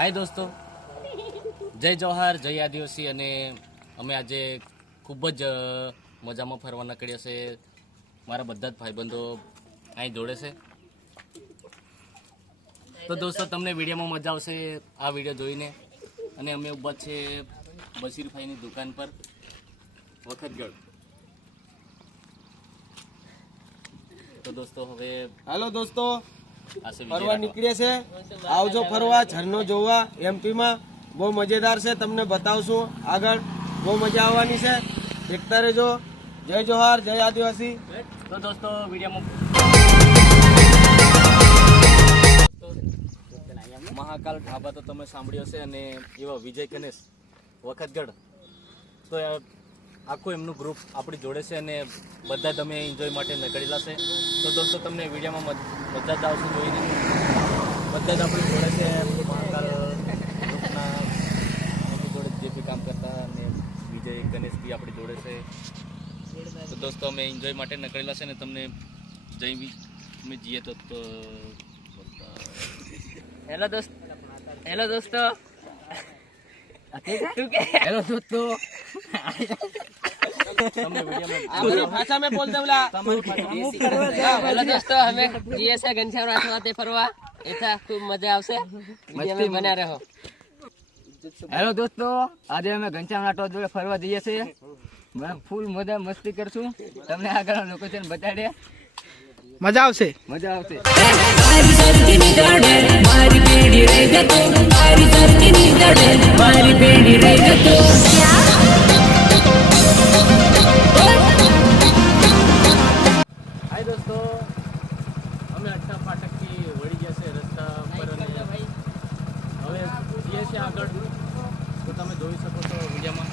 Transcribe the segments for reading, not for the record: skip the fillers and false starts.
હાય દોસ્તો, જય જવાહર, જય આદિવાસી. અને અમે આજે ખૂબ જ મજામાં ફરવા નીકળ્યા છે. મારા બધા જ ભાઈબંધો અહીં જોડે છે. તો દોસ્તો, તમને વિડીયોમાં મજા આવશે આ વિડીયો જોઈને. અને અમે ઊભા છે બશીરભાઈની દુકાન પર, વખતગઢ. તો દોસ્તો હવે હાલો દોસ્તો, ફરવા નીકળીએ છે. આવજો ફરવા, ઝરનો જોવા. એમપીમાં બહુ મજેદાર છે, તમને બતાવશું આગળ. બહુ મજા આવવાની છે, દેખતા રહેજો. જય જોહાર, જય આદિવાસી. તો દોસ્તો વિડીયોમાં મહાકાલ ઢાબા તો તમે સાંભળ્યો છે, અને એવા વિજય ગણેશ વખતગઢ. તો આખું એમનું ગ્રુપ આપણી જોડે છે, અને બધા તમે એન્જોય માટે નીકળેલા છે. તો દોસ્તો તમને વિડીયોમાં બધા જ આવશે જોઈને. બધા જ આપણી જોડે છે, મહાકાલ ગ્રુપના એમની જોડે જે બી કામ કરતા, અને વિજય ગણેશ બી આપણી જોડે છે. તો દોસ્તો અમે એન્જોય માટે નીકળેલા છે, ને તમને જઈ બી અમે જઈએ તો હેલો દોસ્તો હેલો દોસ્તો ભાષા में बोल दे बोला. હેલો દોસ્તો, અમે જઈએ છે ઘનશ્યામ રાઠવાતે ફરવા. એથા ખૂબ મજા આવશે, વિડીયોમાં બન્યા રહો. હેલો દોસ્તો, આજે અમે ઘનશ્યામ રાઠવા જોડે ફરવા જઈએ છીએ. ફૂલ મજા મસ્તી કરશું. તમને આગળ લોકેશન બતાડે, મજા આવશે. મજા આવશે. હાય દોસ્તો, અમે અઠ્ઠા ફાટકથી વળી ગયા છે રસ્તા પર, અને હવે જઈએ છીએ આગળ. તો તમે જોઈ શકો છો વિડીયોમાં.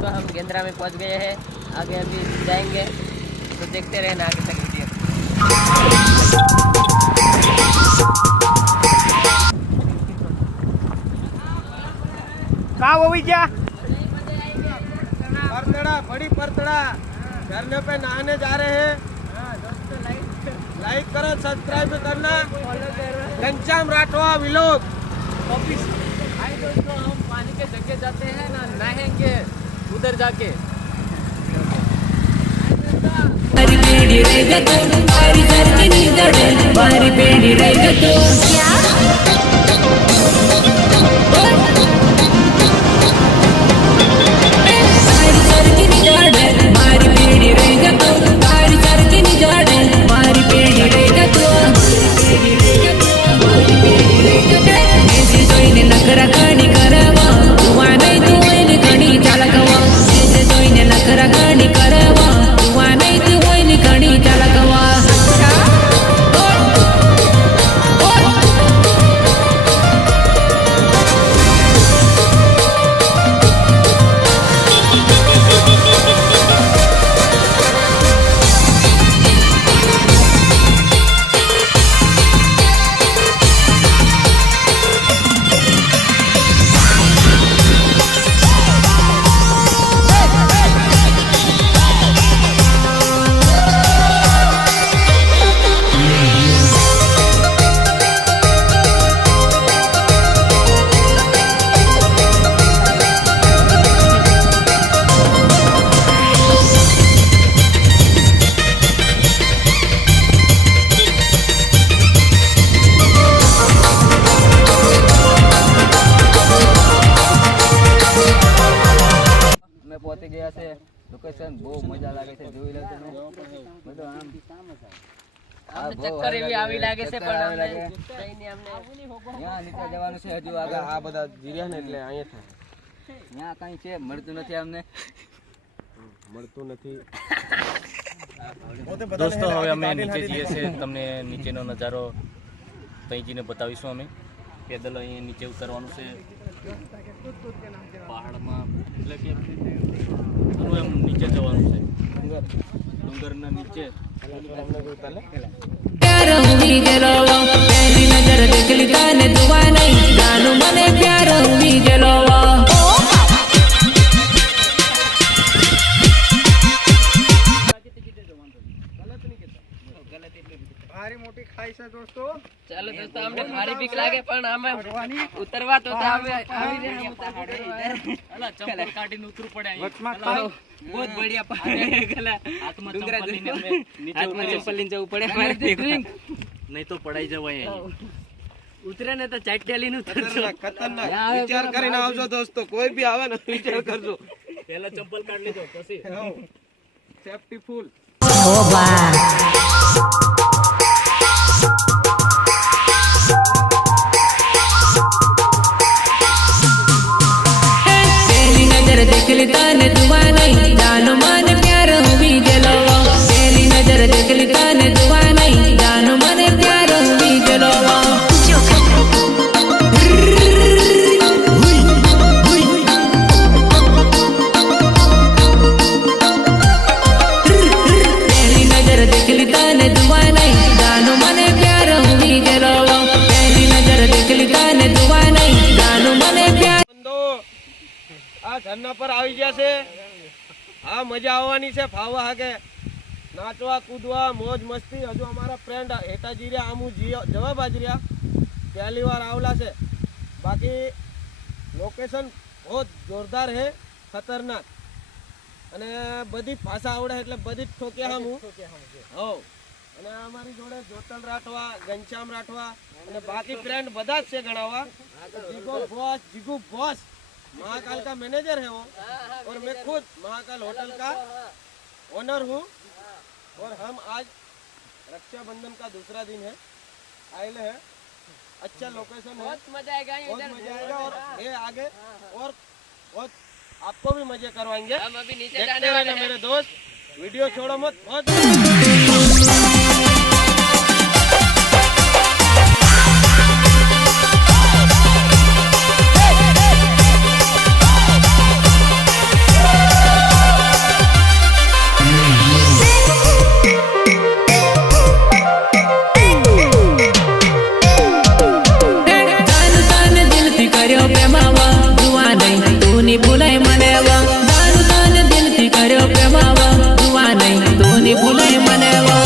तो हम गेंद्रा में पहुंच गए हैं. आगे अभी जाएंगे, तो देखते रहना आगे तक वीडियो. कहाँ वो भी क्या परतड़ा, बड़ी परतड़ा झरने पे नहाने जा रहे हैं. लाइक करो, सब्सक्राइब करना. घनश्याम राठवा व्लॉग. हाय दोस्तों, हम पानी के जगह जाते हैं ना, नहाएंगे उधर जाके. बारी पेड़ी रहेगा तो बारी घर की नींद है. बारी पेड़ी रहेगा तो क्या बारी घर की नींद है. बारी पेड़ी रहेगा तो बारी घर की नींद है. बारी पेड़ी रहेगा तो बारी पेड़ी रहेगा तो ऐसे જોઈને નખરા ઘણી કરવા. તુવા નહીં તું હોય ને ઘણી ચાલકવા. ऐसे જોઈને નખરા ઘણી કરવા. તુવા નહીં તું હોય ને ઘણી ચાલકવા. અમે પહોંચી ગયા છે લોકેશન. બહુ મજા લાગે છે, જોઈ લો તમે. બધું આમ અમને ચક્કર એવી આવી લાગે છે, પણ આવી લાગે. જઈને અમને ત્યાં નીચે જવાનું છે હજુ આગળ. આ બધા જીર્યા ને એટલે અહીંયા ત્યાં કઈ છે મળતું નથી અમને. મળતું નથી. દોસ્તો હવે અમે નીચે જઈએ છીએ. તમને નીચેનો નજારો ત્યાં જઈને બતાવીશું. અમે પેદલ અહીંયા નીચે ઉતરવાનું છે પહાડમાં. એટલે કે આનું એમ નીચે જવાનું છે, ડુંગરના નીચે. प्यार हुई जलोवा पहली नजर देख ली ताने दुआ नहीं जानू मने प्यार हुई जलोवा ચાલો દોસ્તો, અમને ભારી બીક લાગે પણ અમે ઉતરવા તો અમે આવી રહ્યા અલા ચંપલ કાઢીને ઉતરવું પડે અહીં. बहुत बढ़िया હાથમાં ચંપલ લઈને અમે નીચે हाथ में ઉતરીએ. चप्पल लेने जाऊँ पड़े हमारे નહીં તો પડાઈ જવાય અહીં. उतरे ने तो चाट्या लेने उतरજો ખતરનાક વિચાર કરીને આવજો દોસ્તો, કોઈ બી આવે ને વિચાર કરજો. પહેલા ચંપલ કાઢ લેજો પછી સેફટી ફૂલ. पहली नजर देख ली ताने दुआ नहीं जानू मने प्यार हुई जलोवा पहली नजर देख ली ताने दुआ नहीं जानू मने प्यार हुई जलोवा पहली नजर देख ली ताने दुआ नहीं जानू मने प्यार हुई जलोवा पहली नजर देख ली ताने दुआ नहीं जानू मने प्यार બંધો, આ ઝરણા પર આવી ગયા છે. આ મજા આવવાની છે, ફાવા હાકે નાચવા કૂદવા મોજ મસ્તી. હજુ અમારા ફ્રેન્ડ હેતાજી રહ્યા, આમુ જવાબ આજ રહ્યા, પહેલી વાર આવલા છે. બાકી લોકેશન બહુ જોરદાર છે, ખતરનાક. અને બધી ભાષા આવડે એટલે બધી જ ઠોક્યા હામું. હો અને અમારી જોડે જોતલ રાઠવા, ઘનશ્યામ રાઠવા અને બાકી ફ્રેન્ડ બધા જ છે ગણાવા. जीगू बॉस महाकाल का मैनेजर है वो, और मैं खुद महाकाल होटल का ओनर हूँ. और हम आज रक्षाबंधन का दूसरा दिन है, आए हैं. अच्छा लोकेशन है, बहुत मजा आएगा बहुत इधर मजा आएगा. और ये आगे और बहुत आपको भी मजे करवाएंगे. हम अभी नीचे देखते जाने वाले रहना हैं मेरे दोस्त, वीडियो छोड़ो मत. बहुत તાન તાન દિલથી કર્યો પ્રેમાવા દુઆ નહીં તું ની ભૂલાય મને વા તાન તાન દિલથી કર્યો પ્રેમાવા દુઆ નહીં તું ની ભૂલાય મને વા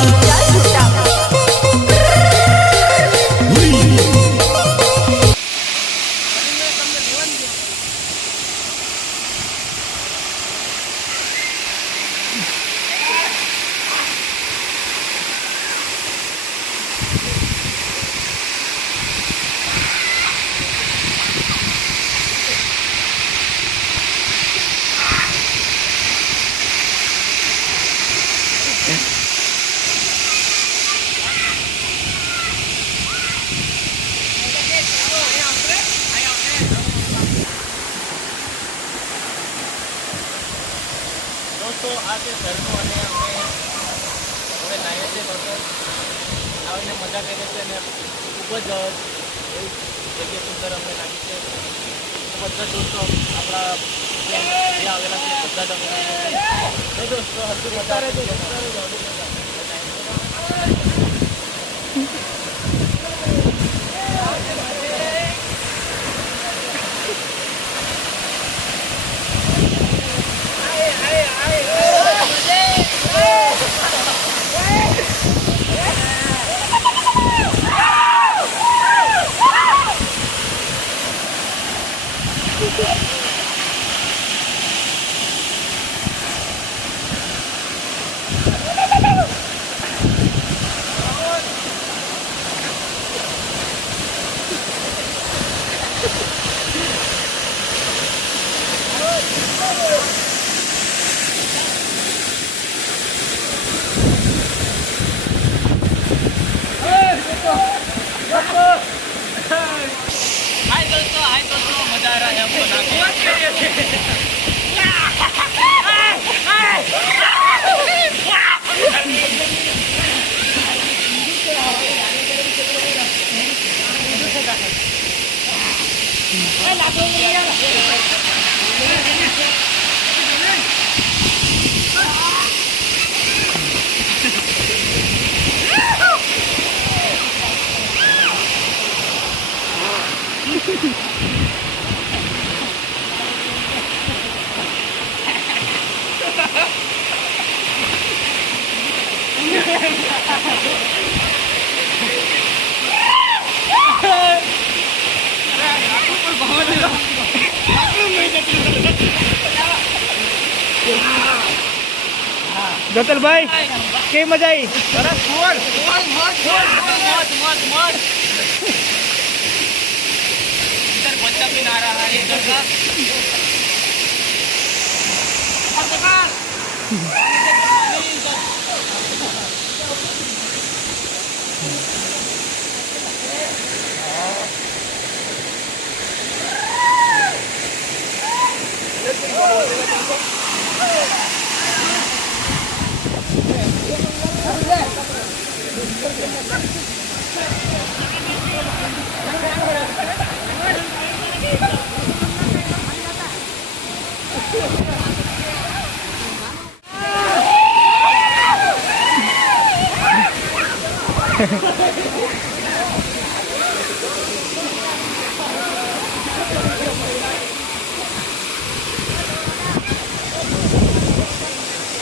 દોસ્તો આ છે ઝરણું અને અમે હવે નાહીએ છીએ. દોસ્તો આવીને મજા કરીએ છીએ અને ખૂબ જ એવી જગ્યા સુંદર અમને લાગી છે. તો બધા દોસ્તો આપણા જે આવેલા છે બધા જ અમે દોસ્તો હજુ મજા રહે છે. ગોતલભાઈ કેવી મજા આવી?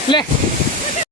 લે